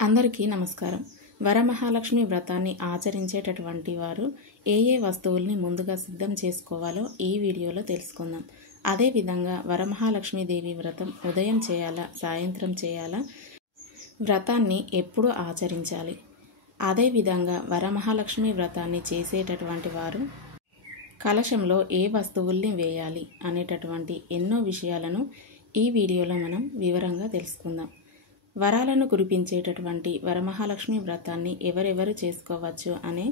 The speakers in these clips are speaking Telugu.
అందరికీ నమస్కారం. వరమహాలక్ష్మి వ్రతాన్ని ఆచరించేటటువంటి వారు ఏ వస్తువుల్ని ముందుగా సిద్ధం చేసుకోవాలో ఈ వీడియోలో తెలుసుకుందాం. అదేవిధంగా వరమహాలక్ష్మీదేవి వ్రతం ఉదయం చేయాలా, సాయంత్రం చేయాలా, వ్రతాన్ని ఎప్పుడు ఆచరించాలి, అదేవిధంగా వరమహాలక్ష్మి వ్రతాన్ని చేసేటటువంటి వారు కలశంలో ఏ వస్తువుల్ని వేయాలి అనేటటువంటి ఎన్నో విషయాలను ఈ వీడియోలో మనం వివరంగా తెలుసుకుందాం. వరాలను కురిపించేటటువంటి వరమహాలక్ష్మి వ్రతాన్ని ఎవరెవరు చేసుకోవచ్చు అనే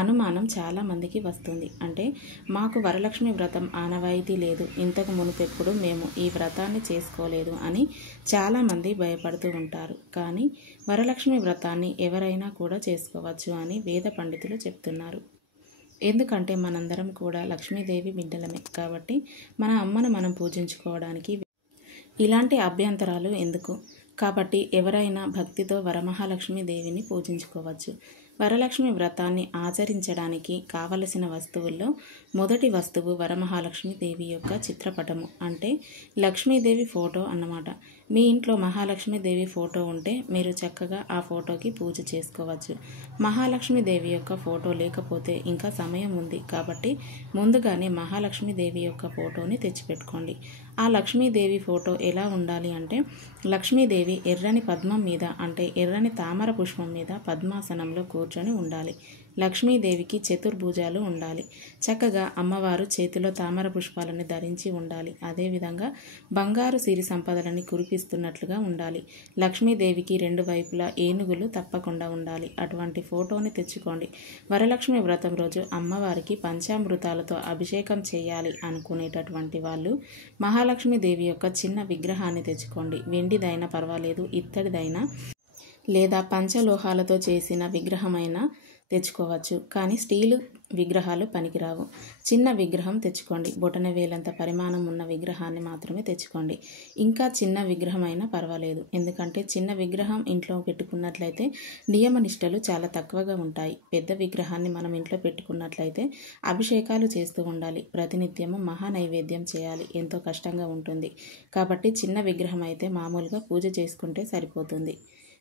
అనుమానం చాలామందికి వస్తుంది. అంటే మాకు వరలక్ష్మి వ్రతం ఆనవాయితీ లేదు, ఇంతకు మునుపెప్పుడు మేము ఈ వ్రతాన్ని చేసుకోలేదు అని చాలామంది భయపడుతూ ఉంటారు. కానీ వరలక్ష్మి వ్రతాన్ని ఎవరైనా కూడా చేసుకోవచ్చు అని వేద పండితులు చెప్తున్నారు. ఎందుకంటే మనందరం కూడా లక్ష్మీదేవి బిడ్డలమే కాబట్టి మన అమ్మను మనం పూజించుకోవడానికి ఇలాంటి అభ్యంతరాలు ఎందుకు? కాబట్టి ఎవరైనా భక్తితో వరమహాలక్ష్మి దేవిని పూజించుకోవచ్చు. వరలక్ష్మి వ్రతాన్ని ఆచరించడానికి కావలసిన వస్తువుల్లో మొదటి వస్తువు వరమహాలక్ష్మి దేవి యొక్క చిత్రపటము, అంటే లక్ష్మీదేవి ఫోటో అన్నమాట. మీ ఇంట్లో మహాలక్ష్మీదేవి ఫోటో ఉంటే మీరు చక్కగా ఆ ఫోటోకి పూజ చేసుకోవచ్చు. మహాలక్ష్మీదేవి యొక్క ఫోటో లేకపోతే ఇంకా సమయం ఉంది కాబట్టి ముందుగానే మహాలక్ష్మీదేవి యొక్క ఫోటోని తెచ్చిపెట్టుకోండి. ఆ లక్ష్మీదేవి ఫోటో ఎలా ఉండాలి అంటే, లక్ష్మీదేవి ఎర్రని పద్మం మీద, అంటే ఎర్రని తామర పుష్పం మీద పద్మాసనంలో కూర్చొని ఉండాలి. లక్ష్మీదేవికి చతుర్భుజాలు ఉండాలి. చక్కగా అమ్మవారు చేతిలో తామర పుష్పాలను ధరించి ఉండాలి. అదేవిధంగా బంగారు సిరి సంపదలని కురిపిస్తున్నట్లుగా ఉండాలి. లక్ష్మీదేవికి రెండు వైపులా ఏనుగులు తప్పకుండా ఉండాలి. అటువంటి ఫోటోని తెచ్చుకోండి. వరలక్ష్మి వ్రతం రోజు అమ్మవారికి పంచామృతాలతో అభిషేకం చేయాలి అనుకునేటటువంటి వాళ్ళు మహాలక్ష్మీదేవి యొక్క చిన్న విగ్రహాన్ని తెచ్చుకోండి. వెండిదైనా పర్వాలేదు, ఇత్తడిదైనా లేదా పంచలోహాలతో చేసిన విగ్రహమైనా తెచ్చుకోవచ్చు. కానీ స్టీలు విగ్రహాలు పనికిరావు. చిన్న విగ్రహం తెచ్చుకోండి. బొటనవేలంత పరిమాణం ఉన్న విగ్రహాన్ని మాత్రమే తెచ్చుకోండి. ఇంకా చిన్న విగ్రహం అయినా పర్వాలేదు. ఎందుకంటే చిన్న విగ్రహం ఇంట్లో పెట్టుకున్నట్లయితే నియమ నిష్టలు చాలా తక్కువగా ఉంటాయి. పెద్ద విగ్రహాన్ని మనం ఇంట్లో పెట్టుకున్నట్లయితే అభిషేకాలు చేస్తూ ఉండాలి. ప్రతినిత్యము మహానైవేద్యం చేయాలి. ఎంతో కష్టంగా ఉంటుంది. కాబట్టి చిన్న విగ్రహం అయితే మామూలుగా పూజ చేసుకుంటే సరిపోతుంది.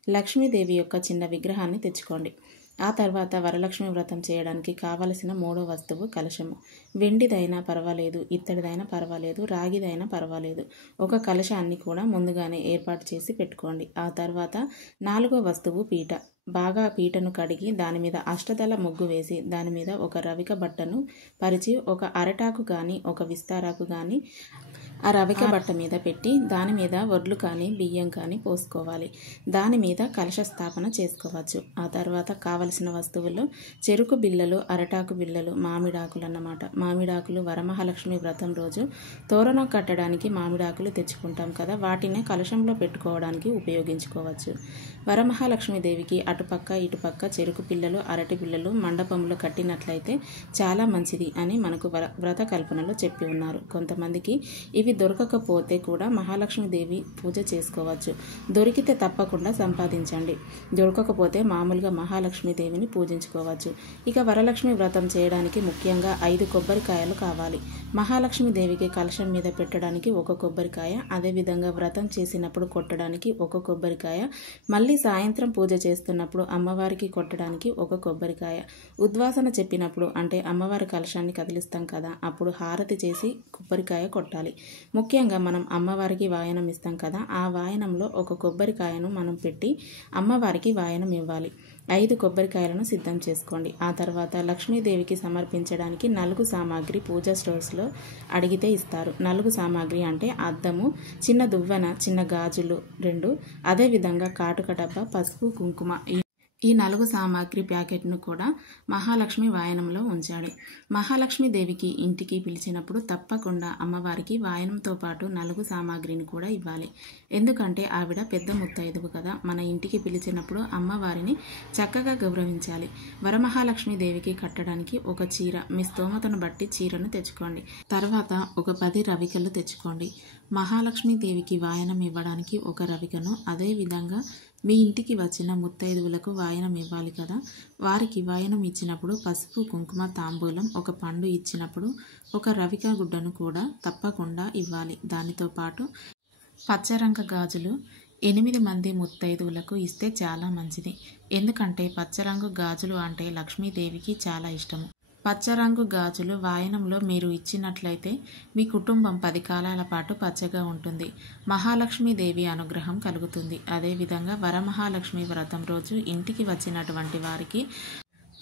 లక్ష్మీదేవి యొక్క చిన్న విగ్రహాన్ని తెచ్చుకోండి. ఆ తర్వాత వరలక్ష్మి వ్రతం చేయడానికి కావలసిన మూడో వస్తువు కలశము. వెండిదైనా పర్వాలేదు, ఇత్తడిదైనా పర్వాలేదు, రాగిదైనా పర్వాలేదు. ఒక కలశాన్ని కూడా ముందుగానే ఏర్పాటు చేసి పెట్టుకోండి. ఆ తర్వాత నాలుగో వస్తువు పీట. బాగా పీటను కడిగి దాని మీద అష్టదళ ముగ్గు వేసి దాని మీద ఒక రవిక బట్టను పరిచి ఒక అరటాకు కానీ ఒక విస్తారాకు కానీ ఆ రవిక బట్ట మీద పెట్టి దాని మీద వడ్లు కానీ బియ్యం కానీ పోసుకోవాలి. దాని మీద కలశ స్థాపన చేసుకోవచ్చు. ఆ తర్వాత కావలసిన వస్తువుల్లో చెరుకు బిళ్ళలు, అరటాకు బిళ్ళలు, మామిడాకులు అన్నమాట. మామిడాకులు వరమహాలక్ష్మి వ్రతం రోజు తోరణం కట్టడానికి మామిడాకులు తెచ్చుకుంటాం కదా, వాటినే కలశంలో పెట్టుకోవడానికి ఉపయోగించుకోవచ్చు. వరమహాలక్ష్మీదేవికి అటుపక్క ఇటుపక్క చెరుకు పిల్లలు, అరటి పిల్లలు మండపంలో కట్టినట్లయితే చాలా మంచిది అని మనకు వ్రత కల్పనలో చెప్పి ఉన్నారు. కొంతమందికి ఇవి దొరకకపోతే కూడా మహాలక్ష్మీదేవి పూజ చేసుకోవచ్చు. దొరికితే తప్పకుండా సంపాదించండి. దొరకకపోతే మామూలుగా మహాలక్ష్మీదేవిని పూజించుకోవచ్చు. ఇక వరలక్ష్మి వ్రతం చేయడానికి ముఖ్యంగా 5 కొబ్బరికాయలు కావాలి. మహాలక్ష్మీదేవికి కలశం మీద పెట్టడానికి ఒక కొబ్బరికాయ, అదేవిధంగా వ్రతం చేసినప్పుడు కొట్టడానికి ఒక కొబ్బరికాయ, మళ్ళీ సాయంత్రం పూజ చేస్తున్నప్పుడు అమ్మవారికి కొట్టడానికి ఒక కొబ్బరికాయ, ఉద్వాసన చెప్పినప్పుడు అంటే అమ్మవారి కలశాన్ని కదిలిస్తాం కదా, అప్పుడు హారతి చేసి కొబ్బరికాయ కొట్టాలి. ముఖ్యంగా మనం అమ్మవారికి వాయనం ఇస్తాం కదా, ఆ వాయనంలో ఒక కొబ్బరికాయను మనం పెట్టి అమ్మవారికి వాయనం ఇవ్వాలి. 5 కొబ్బరికాయలను సిద్ధం చేసుకోండి. ఆ తర్వాత లక్ష్మీదేవికి సమర్పించడానికి నలుగు సామాగ్రి పూజా స్టోర్స్లో అడిగితే ఇస్తారు. నలుగు సామాగ్రి అంటే అద్దము, చిన్న దువ్వెన, చిన్న గాజులు 2, అదేవిధంగా కాటుక డబ్బా, పసుపు, కుంకుమ. ఈ నలుగు సామాగ్రి ప్యాకెట్ను కూడా మహాలక్ష్మి వాయనంలో ఉంచాడు. మహాలక్ష్మీదేవికి ఇంటికి పిలిచినప్పుడు తప్పకుండా అమ్మవారికి వాయనంతో పాటు నలుగు సామాగ్రిని కూడా ఇవ్వాలి. ఎందుకంటే ఆవిడ పెద్ద ముత్తైదువు కదా, మన ఇంటికి పిలిచినప్పుడు అమ్మవారిని చక్కగా గౌరవించాలి. వరమహాలక్ష్మీదేవికి కట్టడానికి ఒక చీర, మీ స్తోమతను బట్టి చీరను తెచ్చుకోండి. తర్వాత ఒక 10 రవికలు తెచ్చుకోండి. మహాలక్ష్మీదేవికి వాయనం ఇవ్వడానికి ఒక రవికను, అదేవిధంగా మీ ఇంటికి వచ్చిన ముత్తైదువులకు వాయనం ఇవ్వాలి కదా, వారికి వాయనం ఇచ్చినప్పుడు పసుపు, కుంకుమ, తాంబూలం, ఒక పండు ఇచ్చినప్పుడు ఒక రవిక గుడ్డను కూడా తప్పకుండా ఇవ్వాలి. దానితో పాటు పచ్చరంక గాజులు, 8 మంది ముత్తైదువులకు ఇస్తే చాలా మంచిది. ఎందుకంటే పచ్చరంగు గాజులు అంటే లక్ష్మీదేవికి చాలా ఇష్టము. పచ్చరంగు గాజులు వాయనంలో మీరు ఇచ్చినట్లయితే మీ కుటుంబం 10 కాలాల పాటు పచ్చగా ఉంటుంది. మహాలక్ష్మీదేవి అనుగ్రహం కలుగుతుంది. అదేవిధంగా వరమహాలక్ష్మి వ్రతం రోజు ఇంటికి వచ్చినటువంటి వారికి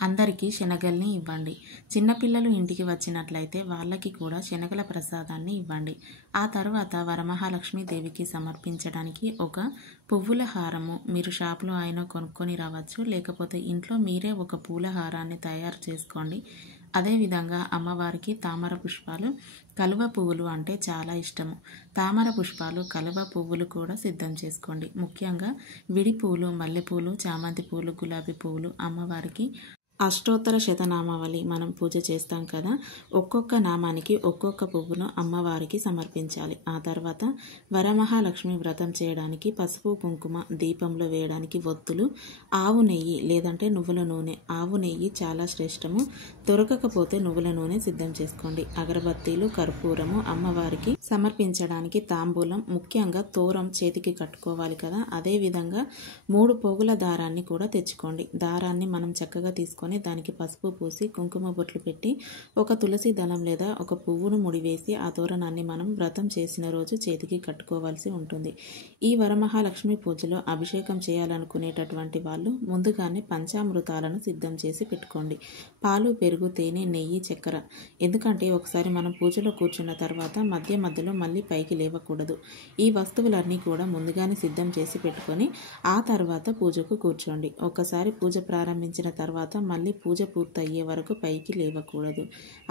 అందరికీ శనగల్ని ఇవ్వండి. చిన్నపిల్లలు ఇంటికి వచ్చినట్లయితే వాళ్ళకి కూడా శనగల ప్రసాదాన్ని ఇవ్వండి. ఆ తర్వాత వరమహాలక్ష్మి దేవికి సమర్పించడానికి ఒక పువ్వుల హారము మీరు షాప్లో అయినా కొనుక్కొని రావచ్చు, లేకపోతే ఇంట్లో మీరే ఒక పూల హారాన్ని తయారు చేసుకోండి. అదేవిధంగా అమ్మవారికి తామర పుష్పాలు, కలువ పువ్వులు అంటే చాలా ఇష్టము. తామర పుష్పాలు, కలువ పువ్వులు కూడా సిద్ధం చేసుకోండి. ముఖ్యంగా విడి పూలు, మల్లెపూలు, చామంతి పూలు, గులాబీ పువ్వులు అమ్మవారికి అష్టోత్తర శతనామావళి మనం పూజ చేస్తాం కదా, ఒక్కొక్క నామానికి ఒక్కొక్క పువ్వును అమ్మవారికి సమర్పించాలి. ఆ తర్వాత వరమహాలక్ష్మి వ్రతం చేయడానికి పసుపు కుంకుమ, దీపంలో వేయడానికి ఒత్తులు, ఆవు నెయ్యి లేదంటే నువ్వుల నూనె. ఆవు నెయ్యి చాలా శ్రేష్టము, దొరకకపోతే నువ్వుల నూనె సిద్ధం చేసుకోండి. అగరబత్తీలు, కర్పూరము, అమ్మవారికి సమర్పించడానికి తాంబూలం, ముఖ్యంగా తోరం చేతికి కట్టుకోవాలి కదా. అదేవిధంగా 3 పోగుల దారాన్ని కూడా తెచ్చుకోండి. దారాన్ని మనం చక్కగా తీసుకొని దానికి పసుపు పూసి కుంకుమ బొట్లు పెట్టి ఒక తులసి దళం లేదా ఒక పువ్వును ముడివేసి ఆ తోరణాన్ని మనం వ్రతం చేసిన రోజు చేతికి కట్టుకోవాల్సి ఉంటుంది. ఈ వరమహాలక్ష్మి పూజలో అభిషేకం చేయాలనుకునేటటువంటి వాళ్ళు ముందుగానే పంచామృతాలను సిద్ధం చేసి పెట్టుకోండి. పాలు, పెరుగు, తేనె, నెయ్యి, చక్కెర. ఎందుకంటే ఒకసారి మనం పూజలో కూర్చున్న తర్వాత మధ్య మధ్యలో మళ్ళీ పైకి లేవకూడదు. ఈ వస్తువులన్నీ కూడా ముందుగానే సిద్ధం చేసి పెట్టుకొని ఆ తర్వాత పూజకు కూర్చోండి. ఒకసారి పూజ ప్రారంభించిన తర్వాత మళ్ళీ పూజ పూర్తయ్యే వరకు పైకి లేవకూడదు.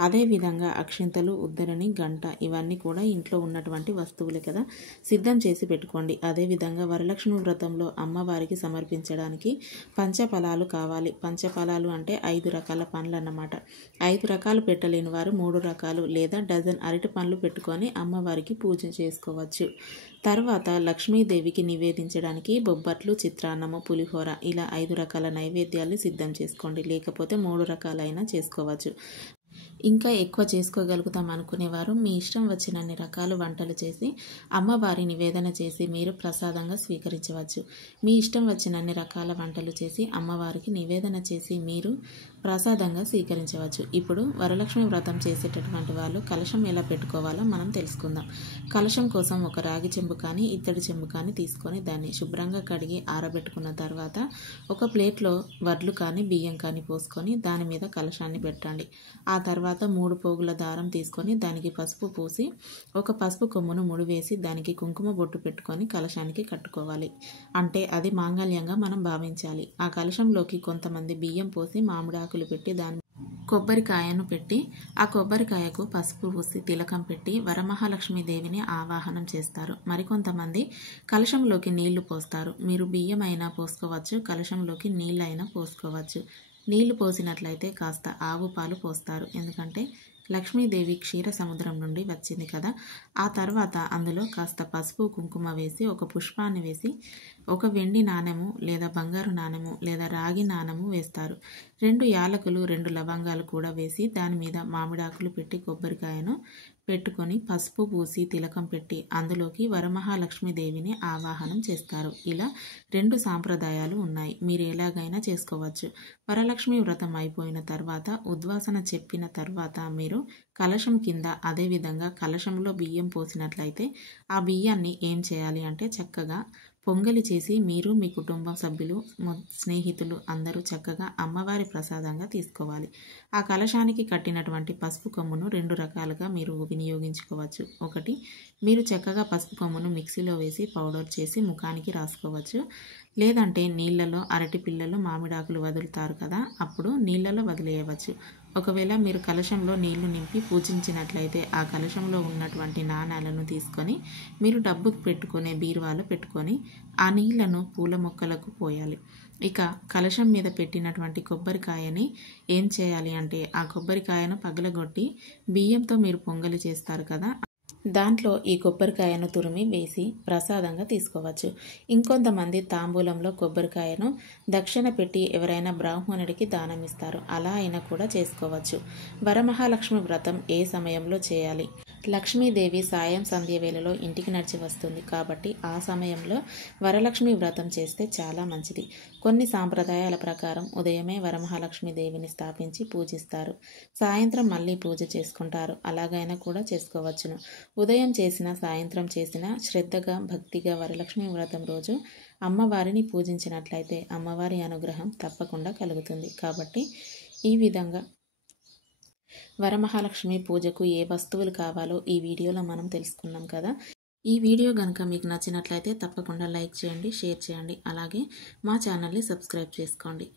అదేవిధంగా అక్షింతలు, ఉద్దరణి, గంట ఇవన్నీ కూడా ఇంట్లో ఉన్నటువంటి వస్తువులే కదా, సిద్ధం చేసి పెట్టుకోండి. అదేవిధంగా వరలక్ష్మి వ్రతంలో అమ్మవారికి సమర్పించడానికి పంచఫలాలు కావాలి. పంచఫలాలు అంటే 5 రకాల పండ్లు అన్నమాట. 5 రకాలు పెట్టలేని వారు 3 రకాలు లేదా డజన్ అరటి పండ్లు పెట్టుకొని అమ్మవారికి పూజ చేసుకోవచ్చు. తర్వాత లక్ష్మీదేవికి నివేదించడానికి బొబ్బట్లు, చిత్రాన్నము, పులిహోర ఇలా 5 రకాల నైవేద్యాలు సిద్ధం చేసుకోండి. లేకపోతే 3 రకాలైనా చేసుకోవచ్చు. ఇంకా ఎక్కువ చేసుకోగలుగుతాం అనుకునేవారు మీ ఇష్టం వచ్చినన్ని రకాల వంటలు చేసి అమ్మవారి నివేదన చేసి మీరు ప్రసాదంగా స్వీకరించవచ్చు. మీ ఇష్టం వచ్చినన్ని రకాల వంటలు చేసి అమ్మవారికి నివేదన చేసి మీరు ప్రసాదంగా స్వీకరించవచ్చు. ఇప్పుడు వరలక్ష్మి వ్రతం చేసేటటువంటి వాళ్ళు కలశం ఎలా పెట్టుకోవాలో మనం తెలుసుకుందాం. కలశం కోసం ఒక రాగి చెంబు కానీ ఇత్తడి చెంబు కానీ తీసుకొని దాన్ని శుభ్రంగా కడిగి ఆరబెట్టుకున్న తర్వాత ఒక ప్లేట్లో వడ్లు కానీ బియ్యం కానీ పోసుకొని దాని మీద కలశాన్ని పెట్టండి. ఆ తర్వాత 3 పోగుల దారం తీసుకొని దానికి పసుపు పూసి ఒక పసుపు కొమ్మును ముడివేసి దానికి కుంకుమ బొట్టు పెట్టుకొని కలశానికి కట్టుకోవాలి. అంటే అది మాంగళ్యంగా మనం భావించాలి. ఆ కలశంలోకి కొంతమంది బియ్యం పోసి మామిడాకులు పెట్టి దాని కొబ్బరికాయను పెట్టి ఆ కొబ్బరికాయకు పసుపు పూసి తిలకం పెట్టి వరమహాలక్ష్మీదేవిని ఆవాహనం చేస్తారు. మరికొంతమంది కలశంలోకి నీళ్లు పోస్తారు. మీరు బియ్యం అయినా పోసుకోవచ్చు, కలశంలోకి నీళ్ళైనా పోసుకోవచ్చు. నీళ్లు పోసినట్లయితే కాస్త ఆవు పాలు పోస్తారు. ఎందుకంటే లక్ష్మీదేవి క్షీర సముద్రం నుండి వచ్చింది కదా. ఆ తర్వాత అందులో కాస్త పసుపు కుంకుమ వేసి ఒక పుష్పాన్ని వేసి ఒక వెండి నాణెము లేదా బంగారు నాణెము లేదా రాగి నాణెము వేస్తారు. 2 యాలకులు 2 లవంగాలు కూడా వేసి దాని మీద మామిడాకులు పెట్టి కొబ్బరికాయను పెట్టుకొని పసుపు పూసి తిలకం పెట్టి అందులోకి వరమహాలక్ష్మీదేవిని ఆవాహనం చేస్తారు. ఇలా 2 సాంప్రదాయాలు ఉన్నాయి. మీరు ఎలాగైనా చేసుకోవచ్చు. వరలక్ష్మి వ్రతం అయిపోయిన తర్వాత ఉద్వాసన చెప్పిన తర్వాత మీరు కలశం కింద అదేవిధంగా కలశంలో బియ్యం పోసినట్లయితే ఆ బియ్యాన్ని ఏం చేయాలి అంటే చక్కగా పొంగలి చేసి మీరు మీ కుటుంబ సభ్యులు స్నేహితులు అందరూ చక్కగా అమ్మవారి ప్రసాదంగా తీసుకోవాలి. ఆ కలశానికి కట్టినటువంటి పసుపు కొమ్మును 2 రకాలుగా మీరు వినియోగించుకోవచ్చు. ఒకటి, మీరు చక్కగా పసుపు కొమ్మును మిక్సీలో వేసి పౌడర్ చేసి ముఖానికి రాసుకోవచ్చు. లేదంటే నీళ్లలో అరటి పిల్లలు మామిడాకులు వదులుతారు కదా, అప్పుడు నీళ్లలో వదిలేయవచ్చు. ఒకవేళ మీరు కలశంలో నీళ్లు నింపి పూజించినట్లయితే ఆ కలశంలో ఉన్నటువంటి నాణాలను తీసుకొని మీరు డబ్బు పెట్టుకునే బీరువాలో పెట్టుకొని ఆ నీళ్లను పూల మొక్కలకు పోయాలి. ఇక కలశం మీద పెట్టినటువంటి కొబ్బరికాయని ఏం చేయాలి అంటే ఆ కొబ్బరికాయను పగలగొట్టి బియ్యంతో మీరు పొంగలి చేస్తారు కదా, దాంట్లో ఈ కొబ్బరికాయను తురిమి వేసి ప్రసాదంగా తీసుకోవచ్చు. ఇంకొంతమంది తాంబూలంలో కొబ్బరికాయను దక్షిణ పెట్టి ఎవరైనా బ్రాహ్మణుడికి దానం ఇస్తారు. అలా అయినా కూడా చేసుకోవచ్చు. వరమహాలక్ష్మి వ్రతం ఏ సమయంలో చేయాలి? లక్ష్మీదేవి సాయం సంధ్య వేళలో ఇంటికి నడిచి వస్తుంది కాబట్టి ఆ సమయంలో వరలక్ష్మి వ్రతం చేస్తే చాలా మంచిది. కొన్ని సాంప్రదాయాల ప్రకారం ఉదయమే వరమహాలక్ష్మీదేవిని స్థాపించి పూజిస్తారు. సాయంత్రం మళ్ళీ పూజ చేసుకుంటారు. అలాగైనా కూడా చేసుకోవచ్చును. ఉదయం చేసిన సాయంత్రం చేసిన శ్రద్ధగా భక్తిగా వరలక్ష్మి వ్రతం రోజు అమ్మవారిని పూజించినట్లయితే అమ్మవారి అనుగ్రహం తప్పకుండా కలుగుతుంది. కాబట్టి ఈ విధంగా వరమహాలక్ష్మి పూజకు ఏ వస్తువులు కావాలో ఈ వీడియోలో మనం తెలుసుకున్నాం కదా. ఈ వీడియో కనుక మీకు నచ్చినట్లయితే తప్పకుండా లైక్ చేయండి, షేర్ చేయండి. అలాగే మా ఛానల్ని సబ్స్క్రైబ్ చేసుకోండి.